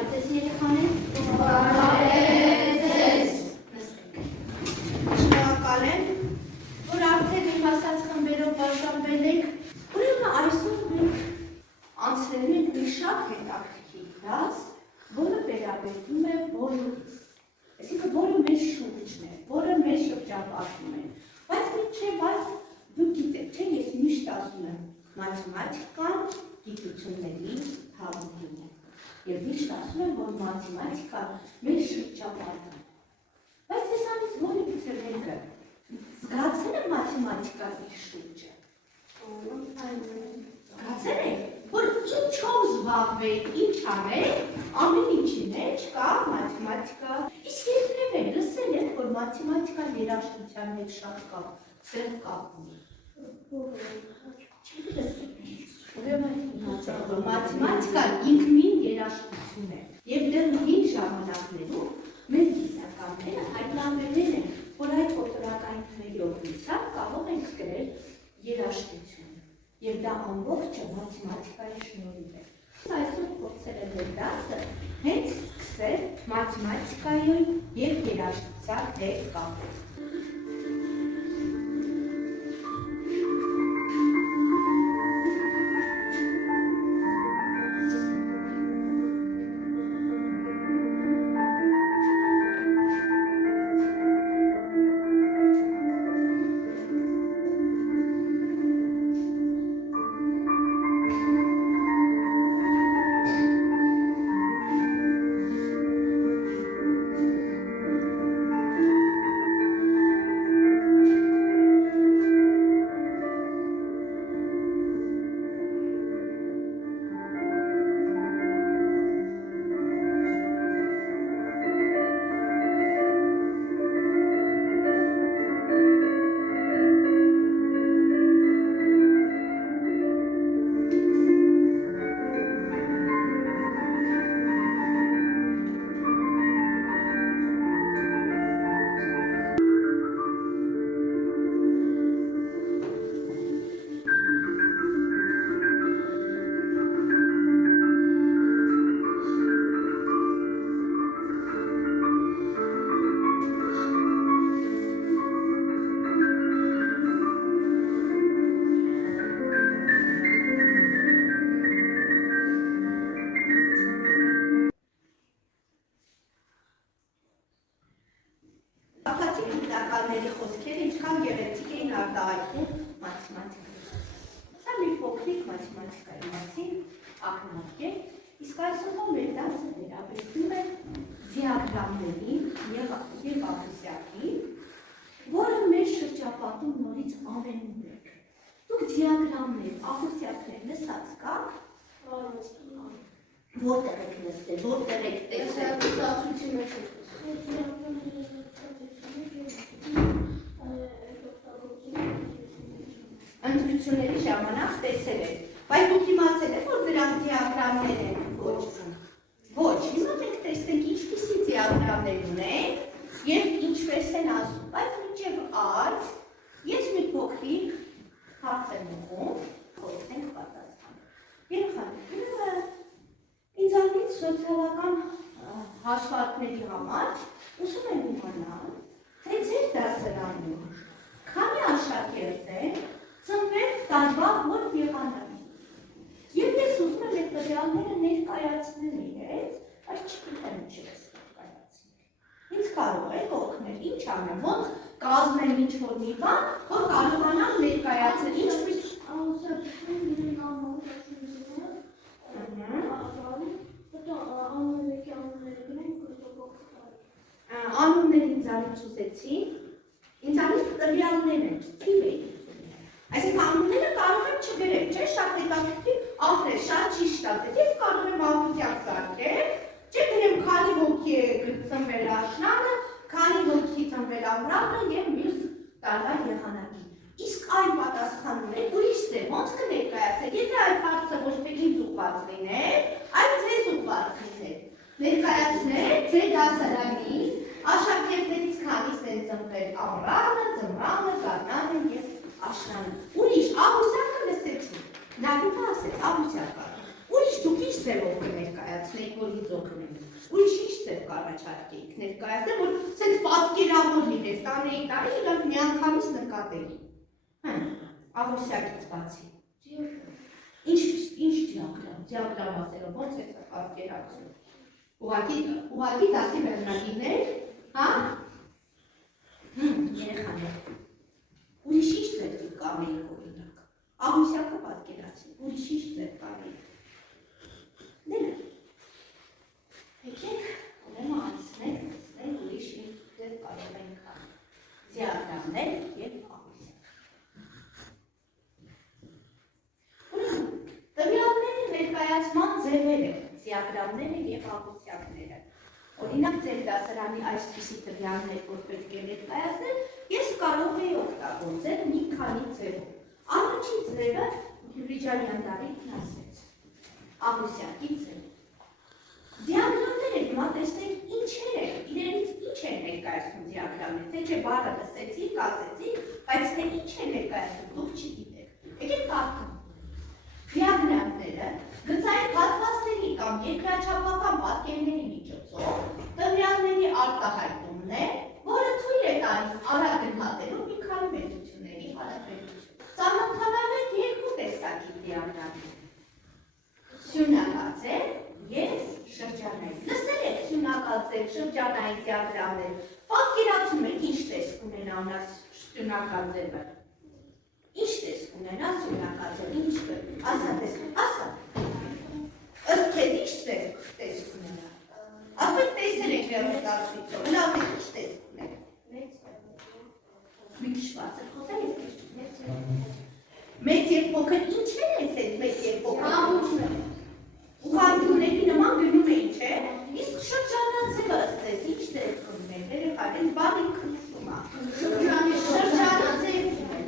Բարև երեխաներ։ Շնորհակալ եմ, որ արդեն իմ ասած խմբերով բաժանվել եք։ Ուրեմն այսօր մենք անցնելու ենք մի շատ հետաքրքիր դաս, որը վերաբերվում է բոլորիս, այսինքն որը մեր շուրջն է, որը մեր շրջապատում է։ Բայց դուք գիտեք, թե ես միշտ ասում եմ, մաթեմատիկան գիտությունների հավաքին է։ Եվ միշտ ասում եմ, որ մաթեմատիկան մեր շրջապատն է։ Բայց հեսանից որևիցե մեկը զգացել է մաթեմատիկան իր շուրջը։ Զգացել եք, որ ինչով զբաղվեք, ինչ արեք, ամեն ինչի մեջ կա մաթեմատիկա։ Իսկ երբևէ լսել եք, որ մաթեմատիկան երաժշտության հետ շատ կա, սև կապ ունի։ Չեք լսել։ Մաթեմատիկան ինքնին երաժշտություն է, եւ դեռ հին ժամանակներում մեր գիտնականները հայտնաբերել են, որ այդ օտարականների օգնությամբ կարող ենք գրել երաժշտություն, եւ դա ամբողջը մաթեմատիկայի շնորհիվ է։ Այսօր փորձել եմ մեր դասը հենց սկսել մաթեմատիկայով եւ երաժշտության հետ կապել։ Խոսքերը ինչքան գեղեցիկ էին արտահայտում մաթեմատիկայում։ Սա մի փոքրիկ մաթեմատիկայի մասին ակնարկ է, իսկ այսօր մեր դասը վերաբերվում է դիագրամներին եւ աղյուսակին, որը մեր շրջապատում նորից ամենուր է։ Դուք դիագրամներ, աղյուսակներ լսած կաք։ Որտեղ եք լսել, որտեղ եք տեսել։ Ընտրությունների ժամանակ տեսել եք, բայց դուք իմացել եք, որ դրանք դիագրամներ են կոչվում։ Ոչ, հիմա մենք տեսնենք ինչպիսի դիագրամներ ունենք եւ ինչպես են ասում, բայց մինչեւ այդ ես մի փոքրիկ հարց եմ ուղղում, փորձենք պատասխանել։ Երեխաներ, ինձանից սոցիալական հաշվարկների համար ուզում եմ իմանալ, թե ձեր դասարանում քանի աշակերտ է ծնվել տարվա որ եղանակին։ Եվ ես ուզում եմ այդ տվյալները ներկայացնել իրենց, բայց չգիտեմ ինչ ես ներկայացնել։ Ինձ կարող եք օգնել, ինչ անեմ, ոնց կազմեմ ինչ-որ մի բան, որ կարողանամ ներկայացնել, ինչպես անուններ ինձանից ուզեցի, ինձանից տվյալներ են, թիվ եք ուզում։ Այսինքն անունները կարող եմ չգրել, չէ, շատ հետաքրքիր, ապրել, շատ ճիշտ ասել, ես կարող եմ աղյուսակ սարքել, չէ, գրեմ քանի հոգի է ծնվել աշնանը, քանի հոգի ծնվել ամռանը եւ մյուս տարվա եղանակին։ Իսկ այն պատասխանները ուրիշ է, ոնց կներկայացնեք, եթե այդ հարցը ոչ թե ինձ ուղղված լիներ, այլ ձեզ ուղղված լիներ։ Ներկայացնեք ձեր դասարանի աշակերտներից քանիսն են ծնվել ամռանը, ձմռանը, գարնանը եւ աշնանը։ Ուրիշ աղյուսակը լսեցին։ Նա դուք ասեք աղյուսակը։ Ուրիշ դուք ինչ ձևով կներկայացնեք, որ ինձ օգնեք։ Ուրիշ ինչ ձև կառաջարկեիք ներկայացնել, որ սենց պատկերավոր լինես, տանեի տարի, իրար միանգամից նկատեի։ Աղյուսակից բացի։ Ինչ դիագրամ ասելով, ոնց է պատկերացնում։ Ուղղակի դասի վերնագիրներ, հա։ Երեխաներ։ Ուրիշ ինչ ձև դուք կանեիք օրինակ։ Աղյուսակը պատկերացնի, ուրիշ ինչ ձև կանեիք։ Դերը։ Եկեք, ուրեմն անցնենք, տեսնենք ուրիշ ինչ ձև կարող ենք անել։ Դիագրամներ և աղյուսակ։ Ուրեմն, տվյալների ներկայացման ձևերը, դիագրամները և աղյուսակները։ Օրինակ ձեր դասարանի այսպիսի տվյալներ, որ պետք է ներկայացնել, ես կարող էի օգտագործել մի քանի ձևով։ Առաջին ձևը Հյուրիջանյան Դավիթն ասեց։ Աղյուսակի ձև։ Դիագրամները հիմա տեսնենք ինչեր են, իրենից ինչ են ներկայացնում դիագրամները, թե չէ բառը լսեցիք, ասեցիք, բայց թե ինչ են ներկայացնում, դուք չգիտեք։ Եկեք կարդանք։ Դիագրամները գծային հատվածների կամ երկրաչափական պատկերների միջոցով տվյալների արտահայտումն է, որը թույլ է տալիս արագ գնահատելու մի քանի մեծությունների հարաբերություն։ Ծանոթանալու երկու տեսակի դիագրամներ։ Սյունակաձև և շրջանային։ Լսել եք սյունակաձև, շրջանային դիագրամներ։ Պատկերացնում եք ինչ տեսք ունենա սյունակաձևը։ Ինչ տեսք ունենա սյունակաձևը, ինչ ասա տեսք, ասա։ Ըստ քեզ ինչ տեսք ունենա։ Ասեք տեսել եք հեռուստացույցով, լավ եք ինչ տեսք ունենա։ Մի քիչ բարձր խոսել եք։ Մեծ և փոքր ինչեր են ցած մեծ և փոքր։ Ուղղանկյունների նման գնում է ինչ է, իսկ շրջանաձևը ըստ էս ինչ տեսք ունեն, երեխաներ, բանի քննում է։ Շրջանաձև ունեն։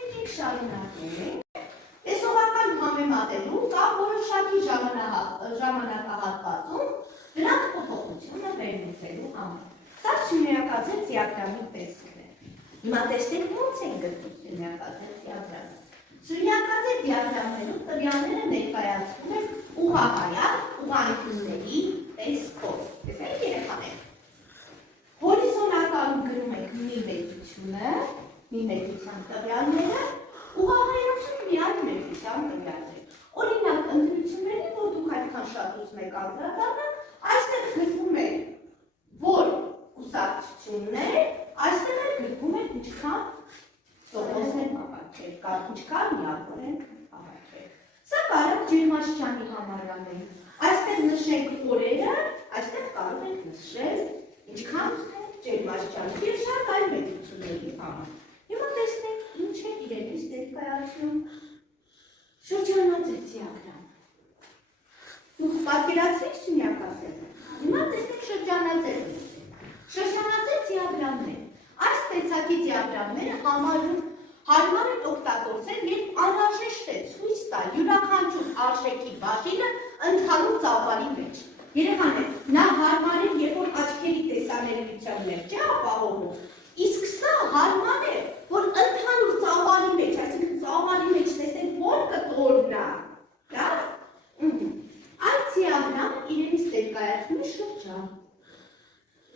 Եկեք շարունակենք։ Տեսողական համեմատելու կամ որոշակի ժամանակահատվածում դրանք փոփոխությունը վերնեցելու համար։ Սա սյունակաձև դիագրամի տեսքն է։ Հիմա տեսնենք ոնց են գտնում սյունակաձև դիագրամը։ Սյունակաձև դիագրամներում տվյալները ներկայացվում են ուղղահայաց ուղղանկյունների տեսքով։ Տեսեք երեխաներ։ Հորիզոնակալում գրում եք մի մեծության տվյալները, ուղղահայացում միայն մեծության տվյալներ։ Օրինակ ընտրությունների, որ դուք այդքան շատ ուզում եք անդրադառնալ, այստեղ գրվում է որ կուսակցությունն է, այստեղ գրվում է ինչքան տոկոսներ հավաքել, կամ ինչքան միավորեն հավաքել։ Սա կարող ջերմաստիճանի համար անենք։ Այստեղ նշենք օրերը, այստեղ կարող ենք նշել ինչքան ջերմաստիճան և շատ այլ մեծությունների համար։ Հիմա տեսնենք ինչ է իրենից ներկայացնում շրջանաձև դիագրամ։ Դուք պատկերացրեք սյունակաձևը։ Հիմա տեսնենք շրջանաձևը։ Շրջանաձև դիագրամներ։ Այս տեսակի դիագրամները հարմար են օգտագործել, երբ անհրաժեշտ է ցույց տալ յուրաքանչյուր արժեքի բաժինը ընդհանուր ծավալի մեջ։ Երեխաներ, նա հարմար է, երբ որ աչքերի տեսաներևության մեջ չէ ապահովում, իսկ սա հարմար է, որ ընդհանուր ծավալի մեջ, այսինքն ծավալի մեջ տեսնենք որ կտորն է, լավ։ Այդ դիագրամը իրենից ներկայացնում է շրջան,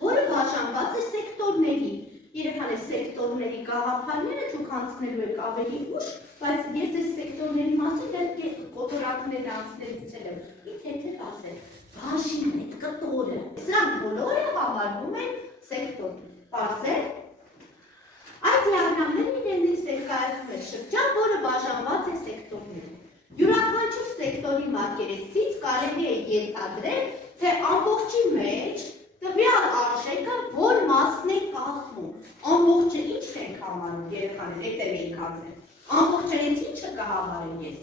որը բաժանված է սեկտորների։ Երեխաներ, սեկտորների գաղափարները դուք անցնելու եք ավելի ուշ, բայց ես այս սեկտորների մասին կոտորակներ անցնելուց եմ իթե ասել, բաժին է, կտորը։ Սրանք բոլորը համարվում են սեկտոր։ Պարզել։ Այդ դիագրամները իրենից ներկայացնում է շրջան, որը բաժանված է սեկտորներում։ Յուրաքանչյուր սեկտորի մակերեսից կարելի է ենթադրել, թե ամբողջի մեջ տվյալ արժեքը որ մասն է կազմում։ Ամբողջը ինչ ենք համարում, երեխաներ, հետևեինք համնել։ Ամբողջը հենց ինչը կհամարեմ ես։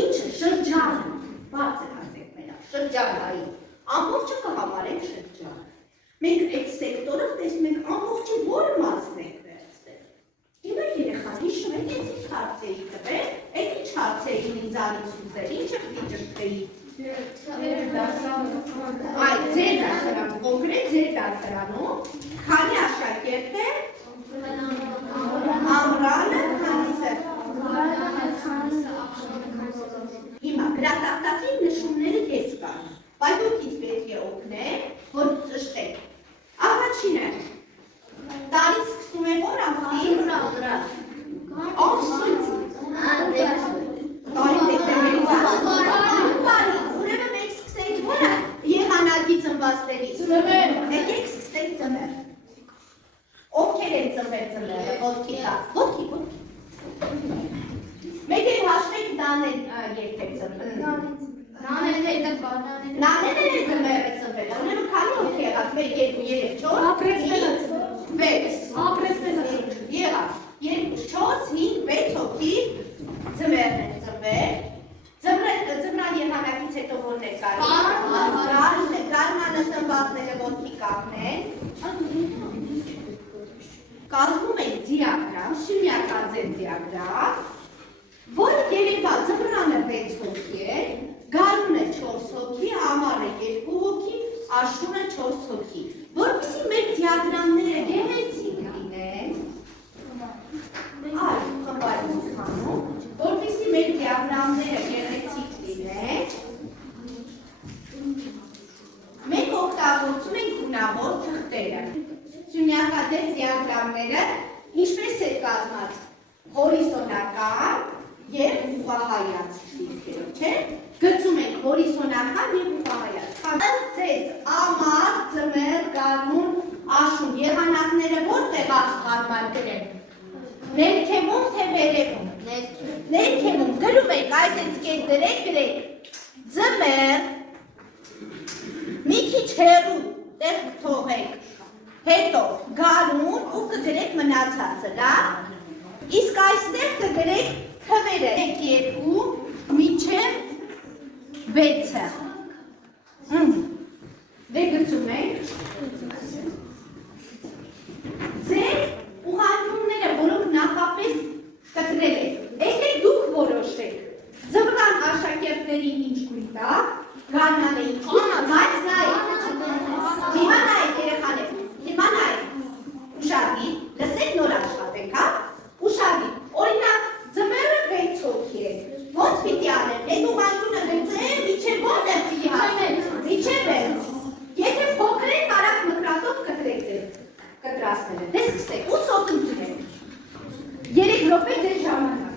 Ինչը շրջանը։ Բարձր ասեք մենակ, շրջանային։ Ամբողջը կհամարենք շրջան։ Մենք այդ սեկտորը տեսնում ենք ամբողջի որ մասն ենք վերցնել։ Հիմա երեխան հիշում եք, ես ինչ հարցերի տվել, այդ ինչ հարցերին ինձանից ուզել, ինչը պիտի Այ ձեր դասարանում, կոնկրետ ձեր դասարանում, քանի աշակերտ է, ամռանը, քանիսը։ Հիմա գրատախտակ կօգնեն, որ ճշտեք։ Առաջինը, տարին սկսում է որ ամսի ուրեմն մենք սկսենք որը եղանակի ծնվածներից։ Եկեք սկսենք ծնվել։ Ովքեր են ծնվել ծնվելը, ոտքի տակ, ոտքի։ Մեկ էլ հաշվեք Նանեն երբեք ծնվել։ Նանեն է ծնվել է ծնվել, ուրեմն քանի ովք եղած, 1, 2, 3, 4, 5, 6, եղավ, 2, 4, 5, 6 հոգի ծնվելն են ծնվել, ծնվան եղանակից հետո որն է գարնանը ծնվածները ոտքի կապնեն, կազմում են դիագրամ, շիմիական դիագրամ, որը երևա ծնվանը 6 հոգի է, գարունը 4 հոգի, ամառը 2 հոգի, աշունը 4 հոգի, որպեսզի մեր դիագրամները գեղեցիկ լինեն, այլ խմբային քանում, որպեսզի մեր դիագրամները գեղեցիկ լինեն, մենք օգտագործում ենք գունավոր թղթերը։ Շիմիակադեր դիագրամները ինչպես է կազմած հորիզոնական և ուղղահայաց շիրքերով, չէ՞։ Գծում ենք հորիզոնական և ուղղահայաց։ Ձեզ ամառ, ձմեռ, գարուն, աշուն եղանակները որտեղ հարմար գրել։ Ներքևում թե վերևում։ Ներքևում գրում եք, այսպես գրեք, ձմեռ, մի քիչ հեռու տեղ թողեք, հետո գարուն ու կգրեք մնացածը, լավ։ Իսկ այստեղ կգրեք թվերը 1, 2 մինչև 6-ը։ Դե գծում եք։ Ձեր ուղղանկյունները, որոնք նախապես կտրել եք, եկեք դուք որոշեք։ Ձմռան աշակերտներին ինչ գույն տա, գարնանը ինչ գույն, բայց նայեք։ Հիմա նայեք երեխաներ, հիմա նայեք։ Ուշադիր, լսեք նոր աշխատեք, հա։ Ուշադիր, օրինակ ձմեռը 6 հոգի է։ Ոնց պիտի անեն, այդ ուղղանկյունը գծել, միջև որտեղ պիտի հասնեն, միջև է։ Եթե փոքր եք, արագ մկրատով կտրեք կտրասները։ Դե սկսեք, ու սոթությունեք։ 3 րոպե դեր ժամանակ։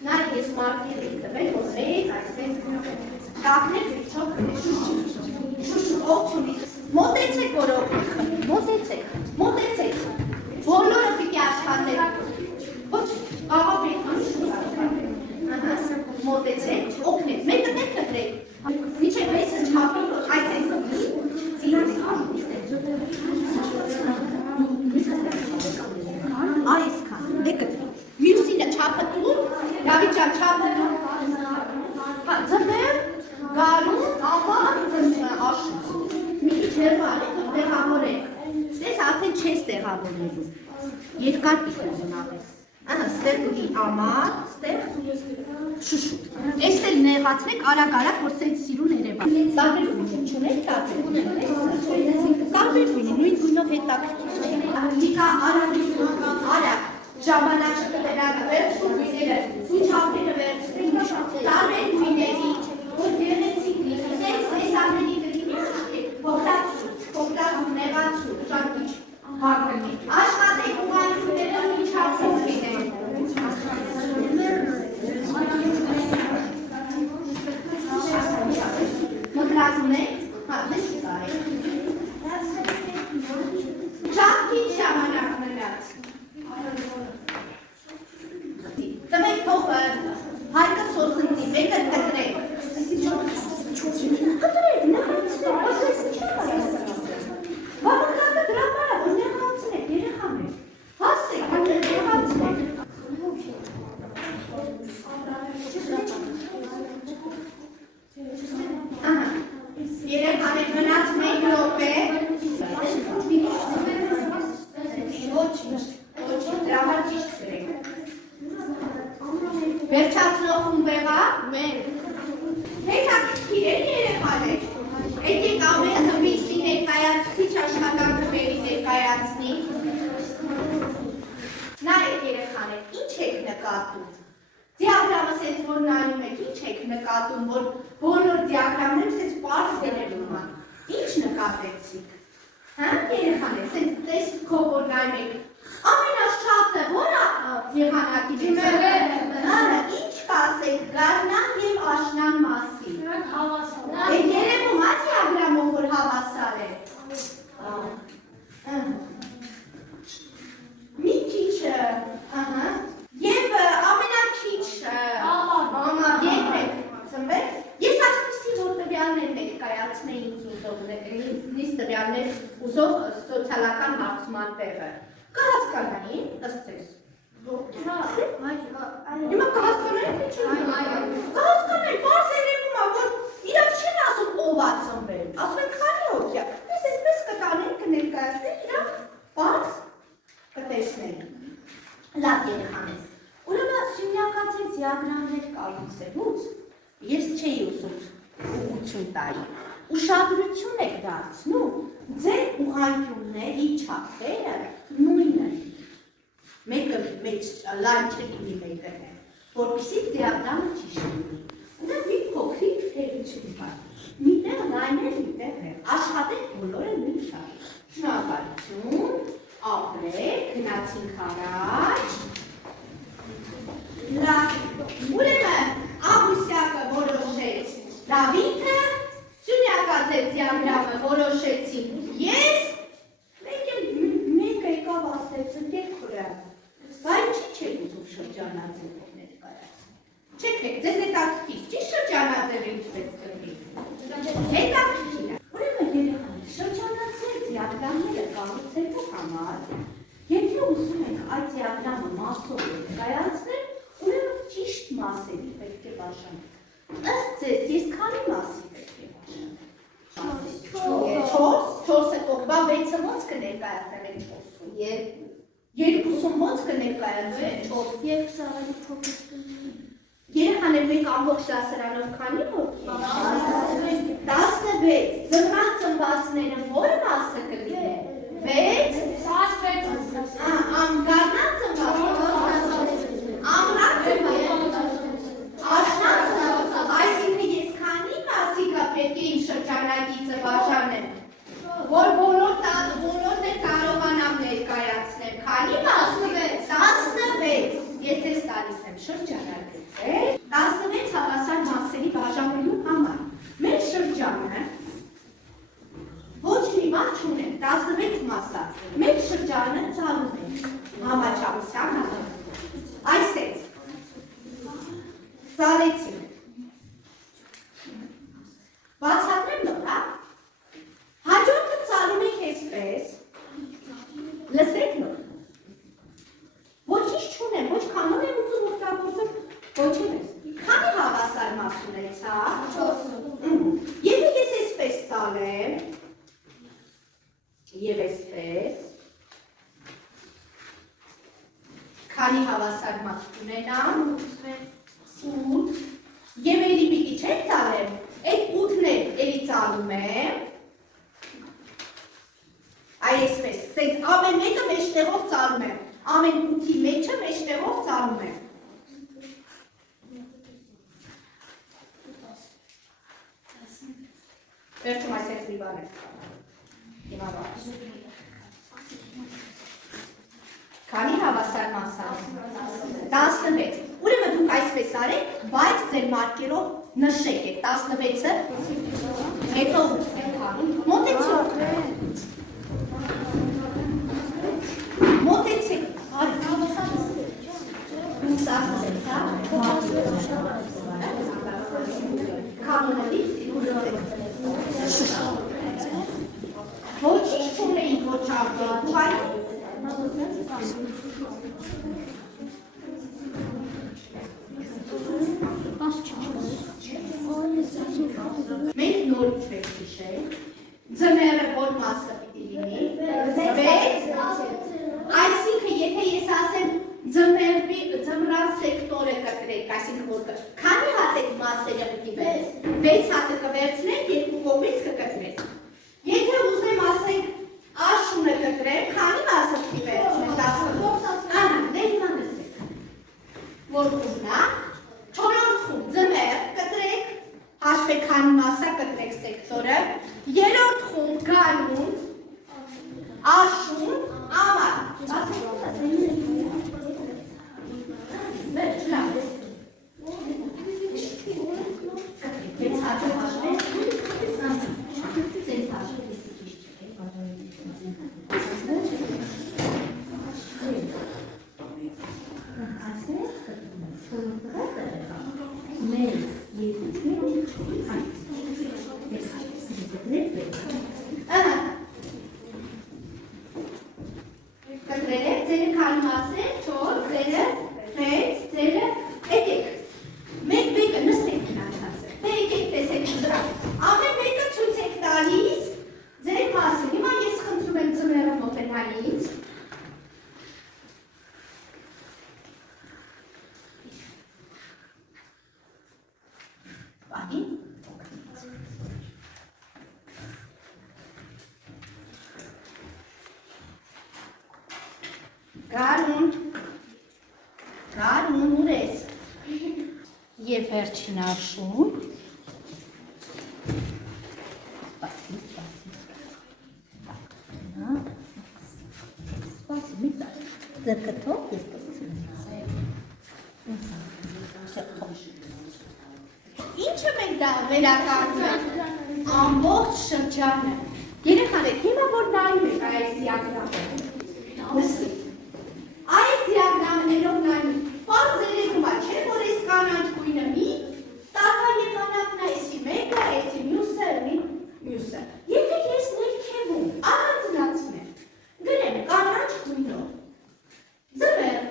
Նա ես մարկեր եմ տվել, որ մեկ այսպես կապներ վիճով շուշ ողջունի։ Մոտեցեք, որ օգնեք, մոտեցեք։ Բոլորը պիտի աշխատեք։ Ոչ, աղավեք, մոտեցեք, օգնեք, մեկը դեք կտրեք։ Միջև վեսը չապի, այսպես այսքան, դե կտրեք։ Մյուսինը չապը տուր, Դավիթ չապը տուր, ձմեռ, գարուն, ամառ, աշուն։ Մի քիչ հեռու արեք, տեղավորեք։ Ստես արդեն չես տեղավորելու։ Երկար պիտի ունենալես։ Ահա, ստեղ գուհի ամառ, ստեղ շուշուտ։ Էստել նեղացրեք, արագ, որ սենց սիրուն երևա։ Տարբեր գույն չունեք, տարբեր գույնի, նույն գույնով հետաքրքիր չէ։ Դիկա արագ, ժամանակ կտրակ վերջում գույները, ու չափերը վերցրեք, տարբեր գույների, որ գեղեցիկ լինի, այս ամենի գրինի փոքրակ նեղացու, ճանքիչ հարկնի։ Աշխատեք ուղղանկյունները միջացող լինեն։ Մկրատում եք, դե շուտարեք։ Ճանքիչ ժամանակ մնաց։ Տվեք թող հայկը սոսնցի, մեկը կտրեք։ Կտրեք, նեղացնեք, բավականքը դրամարը, որ նեղացնեք, երեխաներ։ Հասեք, նեղացնեք։ Երեխաներ մնաց 1 րոպե։ Ոչ, դրամար ճիշտ գրեք։ Վերջացնող խումբեղա, հետաքրքիր է երեխաներ, եկեք ամեն թվիցի ներկայացուցիչ աշխատանքների ներկայացնի։ Նայեք երեխաներ, ինչ եք նկատում։ Դիագրամը սենց որ նայում եք, ինչ եք նկատում, որ բոլոր դիագրամները սենց պարզ դերելում են։ Ինչ նկատեցիք։ Հա, երեխաներ, սենց տեսք քո որ նայում եք։ Ամենաշատը որը եղանակի դիմերը։ Ինչ կասեք գարնան և աշնան մասին։ Երևում ա դիագրամով որ հավասար է։ Մի քիչ, և ամենակիչ երբեք ծնվեց, ես ասպիսի, որ տվյալներ ներկայացնեին նույնիսկ տվյալներ ուզող սոցիալական հարցման տեղը։ Կհասկանային, ըստ ձեզ։ Հիմա կհասկանային, թե չէ՞։ Կհասկանային, պարզ երևում ա, որ իրաք չեն ասում ով ա ծնվել, ասում են քանի հոգի ա։ Ես այսպես կտանենք, կներկայացնենք, իրաք պարզ կտեսնենք։ Լավ երեխաներ։ Ուրեմն շինյակացի դիագրամներ կառուցելուց ես չէի ուզում ուղղություն տայի։ Ուշադրություն եք դարձնում, ձեր ուղղանկյունների չափերը նույնն են։ Մեկը մեծ լայն չլինի մեկը է, որպեսզի դիագրամը ճիշտ լինի։ Ուրեմն մի փոքրիկ թերություն կա։ Միտեղ լայն է, միտեղ է։ Աշխատեք բոլորը նույն շարժ։ Շնորհակալություն, ապրեք, գնացինք առաջ։ Ուրեմն Աբուսյակը որոշեց Դավիթը, Սյունյակաձե դիագրամը որոշեցին ես, մեկ եկավ ասեց ընկերքուրը, բայց չեք ուզում շրջանաձևով ներկայացնել։ Չեք եք, ձեզ հետաքրքիր, չի շրջանաձև ինչպես կրվի։ Հետաքրքիր է։ Ուրեմն երեխաներ, շրջանաձև դիագրամները կառուցելու համար, եթե ուզում եք այդ դիագրամը մասով ներկայացնել, ուրեմն ճիշտ մասերի պետք է բաժանեք։ Ըստ ձեզ, ես քանի մասի պետք է բաժանեք։ 4-ը կողմա 6-ը ոնց կներկայացնեմ են 4-ում։ 2-ում ոնց կներկայացնեմ 4։ Երեխաներ մեկ ամբողջ դասարանով քանի հոգի։ 16։ Ձմռան ծնվածները որ մասը կլինի։ 6։ Գարնան ծնվածները։ Ամռան այսինքն ես քանի մասիկա պետք է իմ շրջանագիծը բաժանեմ, որ բոլորն է կարողանամ ներկայացնել, քանի մասը 16, ես ես տալիս եմ շրջանագիծ, 16 հավասար մասերի բաժանելու համար, մեր շրջանը, ոչ մի մաս չունեմ, 16 մասա, մեր շրջանը ծալում է, համաչափության համար, այսպես, ծալեցինք, բացատրեմ նոր, հա? Հաջորդը ծալում եք այսպես, լսեք նոր, ոչինչ չունեմ, ոչ կանոն եմ ուզում օգտագործել, ոչ ես, քանի հավասար մաս ունեցա, 4, եթե ես այսպես ծալեմ, և այսպես, քանի հավասար մաս ունենամ, 8, և էլի պիտի չեք ծալեմ, այդ 8-ն էլի ծալում եմ, այսպես, սենց ամեն մեկը մեջտեղով ծալում եմ, ամեն 8-ի մեջը մեջտեղով ծալում եմ։ Վերջում այսպես մի բան ես ծալում, հիմա բաց։ Քանի հավասար մասա։ 16։ Ուրեմն դուք այսպես արեք, բայց ձեր մարկերով նշեք եք 16-ը հետո մոտեցեք։ Մոտեցեք։ Ոչինչ չունեինք ոչ արդեն, մենք նորից պետք հիշենք, ձմեռը որ մասը պիտի լինի, 6, այսինքն եթե ես ասեմ ձմռան սեկտորը կտրեք, այսինքն որ քանի հատ եք մասերը պիտի վերցնեք, 6 հատը կվերցնեք, երկու կողմից կկտրեք, եթե ուզեմ ասենք աշունը կտրեք, քանի մասը պիտի վերցնեք, 10, ներման լսեք, որ ուժնա, 4 խումբ ձմեռ կտրեք, հաշվեք քանի մասա կտրեք սեկտորը, երրորդ խումբ գարուն, աշուն, ամառ։ Վերջ, լավ։ Ես հաջող հաշվես, ձեզ հաշվես կտրել եք, ձերը քանի մաս է, 4, ձերը, 6, ձերը, եկեք։ Մեկը նստեք գնացածը, թե եկեք տեսեք դրա։ Ամեն մեկը ցույց եք տալիս ձեր մասը։ Հիմա ես խնդրում եմ ձմեռը մոտենալից։ Բանի։ Գարուն ուր ես։ Եվ վերջին աշուն։ Ձերքթով ես Ինչը մենք դա վերականգնում ամբողջ շրջանը։ Երեխաներ, հիմա որ նայում եք այս դիագրամը, նստեք։ Այս դիագրամներով նայում, պարզ երևում է, չէ՞ որ այս կանաչ գույնը մի, տարվա եղանակն է, այսի մեկը, այսի մյուսը։ Եթե ես ներքևում առանձնացնեմ, գրեմ կանաչ գույնով, ձմեռ,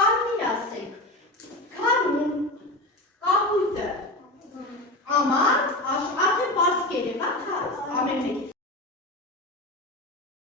կարմիր ասենք, քարուն, կապույտը, ամառ, արդեն պարզ կերևա, ամեն մեկ